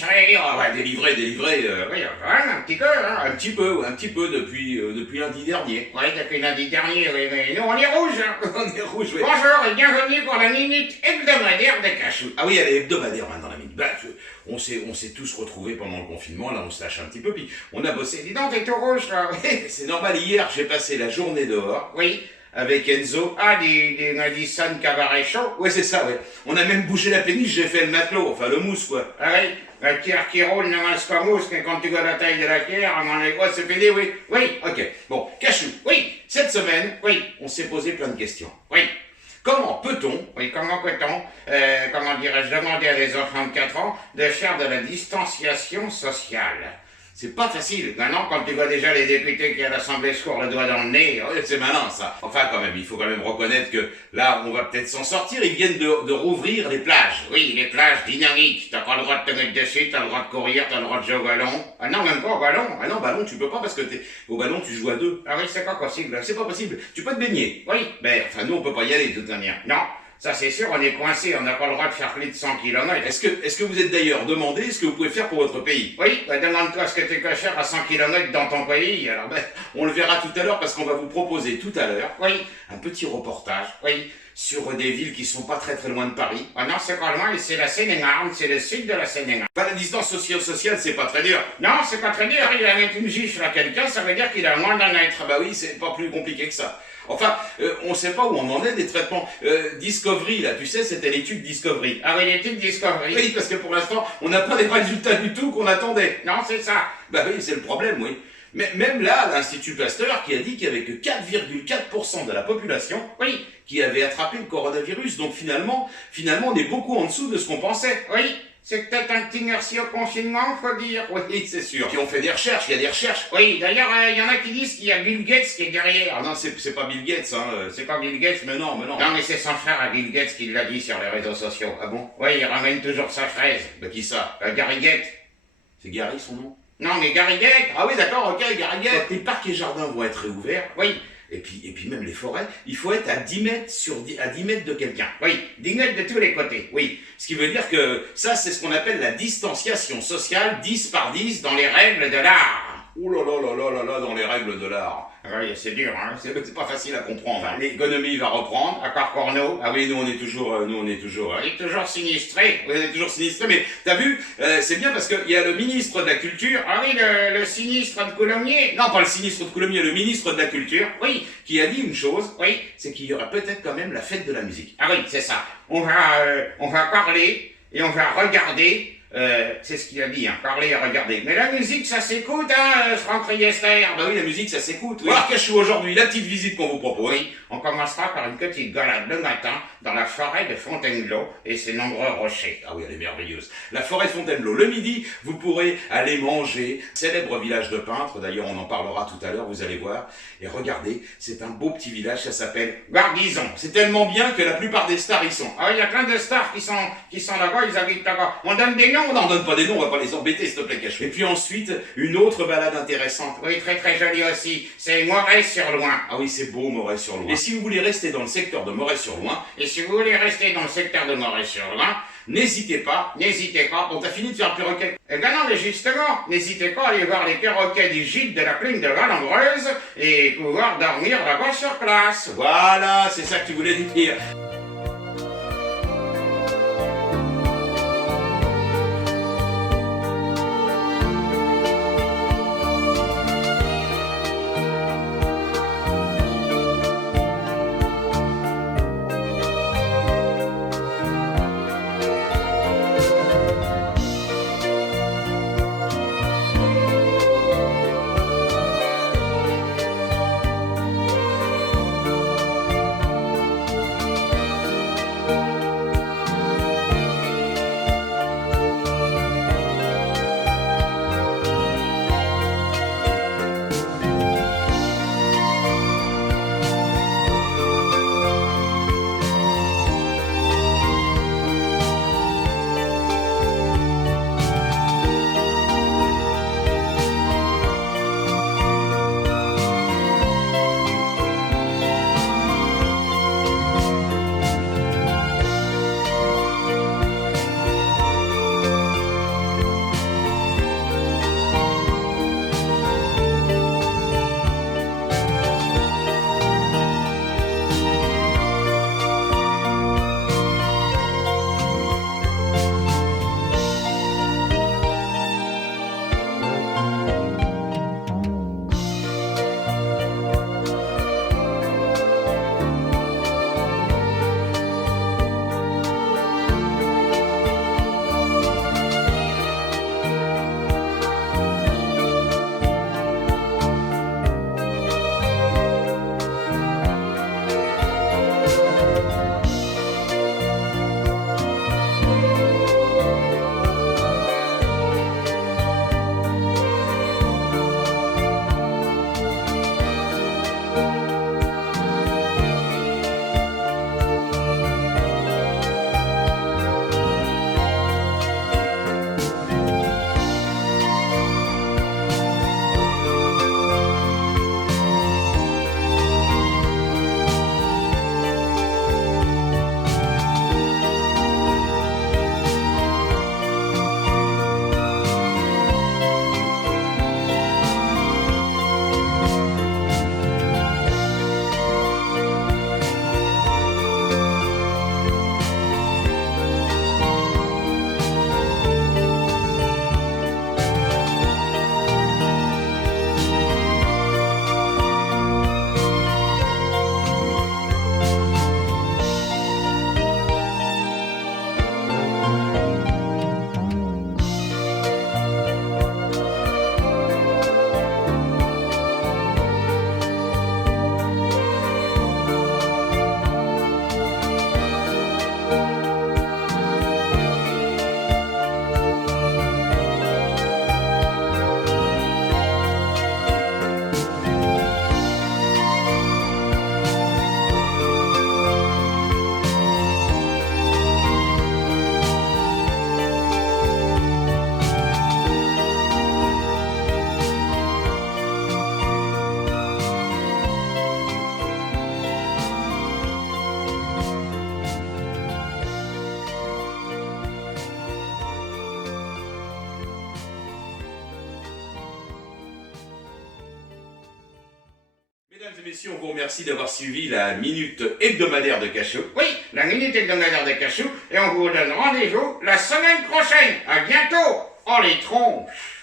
pâtisserie. Ah ouais, délivré, Oui, enfin, un petit peu, hein. un petit peu depuis lundi dernier. Oui, depuis lundi dernier, oui, mais nous, on est rouge. Hein. On est rouge, oui. Bonjour et bienvenue pour la minute hebdomadaire de Cachou. Ah oui, elle est hebdomadaire maintenant la minute. Bah, on s'est tous retrouvés pendant le confinement, là on se lâche un petit peu, puis on a bossé. Dis donc, t'es tout rouge, là. C'est normal, hier j'ai passé la journée dehors Oui. avec Enzo. Ah, des Madison Cabaret Show. Ouais, c'est ça, ouais. On a même bougé la péniche, j'ai fait le matelot, enfin le mousse, quoi. Ah oui, la pierre qui roule ne reste pas mousse, que quand tu vois la taille de la pierre, on en est quoi, c'est fini, oui. Oui, Ok, bon, Cachou. oui, Cette semaine, oui, on s'est posé plein de questions. oui. Comment peut-on, Oui, comment peut-on, comment dirais-je, demander à des enfants de 4 ans de faire de la distanciation sociale? c'est pas facile. Maintenant, quand tu vois déjà les députés qui à l'Assemblée se courent le doigt dans le nez, Ouais, c'est malin ça. Enfin quand même, il faut quand même reconnaître que là, on va peut-être s'en sortir. Ils viennent de rouvrir les plages. oui, les plages dynamiques, t'as pas le droit de te mettre dessus, t'as le droit de courir, t'as le droit de jouer au ballon. Ah non, même pas au ballon. Ah non, ballon, tu peux pas parce que au ballon, tu joues à deux. Ah oui, c'est pas possible. C'est pas possible. Tu peux te baigner. Oui, Mais enfin, nous, on peut pas y aller de toute manière. non, ça c'est sûr, on est coincé, on n'a pas le droit de faire plus de 100 km. Est-ce que vous êtes d'ailleurs demandé ce que vous pouvez faire pour votre pays? Oui, bah demande-toi ce que tu peux faire à 100 km dans ton pays, alors ben, On le verra tout à l'heure parce qu'on va vous proposer tout à l'heure oui, un petit reportage oui. sur des villes qui sont pas très loin de Paris. Ah non, c'est pas loin, c'est la Seine-et-Marne, c'est le sud de la Seine-et-Marne. Pas la distance sociale, c'est pas très dur. Non, c'est pas très dur, il va mettre une gifle à quelqu'un, ça veut dire qu'il a moins d'un être. Ah bah oui, c'est pas plus compliqué que ça. Enfin, on sait pas où on en est des traitements. Discovery, là, tu sais, c'était l'étude Discovery. Ah oui, l'étude Discovery. Oui, parce que pour l'instant, on n'a pas les résultats du tout qu'on attendait. Non, c'est ça. Bah oui, c'est le problème, oui. Mais même là, l'Institut Pasteur qui a dit qu'il n'y avait que 4,4% de la population Oui, qui avait attrapé le coronavirus. Donc finalement, on est beaucoup en dessous de ce qu'on pensait. oui. C'est peut-être un petit merci au confinement, faut dire. Oui, c'est sûr. Puis on fait des recherches, il y a des recherches. Oui, d'ailleurs, il y en a qui disent qu'il y a Bill Gates qui est derrière. Ah non, c'est pas Bill Gates, hein. C'est pas Bill Gates, Mais non. Non, mais c'est son frère à Bill Gates qui l'a dit sur les réseaux sociaux. Ah bon? Oui, il ramène toujours sa fraise. Bah qui ça? Gary Gates. C'est Gary son nom? Non, mais Gary Gates. Ah oui, d'accord, ok, Gary Gates. Les parcs et jardins vont être réouverts. Oui, Et puis même les forêts, il faut être à 10 mètres, à 10 mètres de quelqu'un. oui, 10 mètres de tous les côtés. Oui, ce qui veut dire que ça, c'est ce qu'on appelle la distanciation sociale, 10 par 10 Dans les règles de l'art. Ouh là là là là là là, dans les règles de l'art. Oui, c'est dur, hein. C'est pas facile à comprendre. Hein. L'économie va reprendre. D'accord pour nous. Ah oui, nous on est toujours. On est toujours sinistrés. On est toujours sinistrés, mais t'as vu, c'est bien parce qu'il y a le ministre de la Culture. Ah oui, le sinistre de Coulommiers. Non, pas le sinistre de Coulommiers, le ministre de la Culture, Oui, qui a dit une chose, oui. c'est qu'il y aura peut-être quand même la fête de la musique. Ah oui, c'est ça. On va parler et on va regarder. C'est ce qu'il a dit, hein, parler et regarder. Mais la musique, ça s'écoute, hein, Franck Riester. Ah bah oui, la musique, ça s'écoute. Oui. Alors, Cachou, aujourd'hui, la petite visite qu'on vous propose. Oui, on commencera par une petite balade le matin dans la forêt de Fontainebleau et ses nombreux rochers. Ah oui, elle est merveilleuse. La forêt de Fontainebleau. Le midi, vous pourrez aller manger. Célèbre village de peintres. D'ailleurs, on en parlera tout à l'heure, vous allez voir. Et regardez, c'est un beau petit village, ça s'appelle Barbizon. C'est tellement bien que la plupart des stars y sont. Ah, il y a plein de stars qui sont là-bas, ils habitent là-bas. On donne des noms. On n'en donne pas des noms, on va pas les embêter, s'il te plaît, Cachou. Et puis ensuite, une autre balade intéressante. Oui, très très joli aussi. C'est Moret-sur-Loing. Ah oui, c'est beau, Moret-sur-Loing. Et si vous voulez rester dans le secteur de Moret-sur-Loing, Et si vous voulez rester dans le secteur de Moret-sur-Loing, n'hésitez pas. n'hésitez pas. On t'a fini de faire le perroquet. Eh bien non, mais justement, n'hésitez pas à aller voir les perroquets du gîte de la plume de Valambreuse et pouvoir dormir là-bas sur place. Voilà, c'est ça que tu voulais dire. et messieurs, on vous remercie d'avoir suivi la minute hebdomadaire de Cachot. Oui, la minute hebdomadaire de Cachou, et on vous donne rendez-vous la semaine prochaine. À bientôt. Oh les tronches.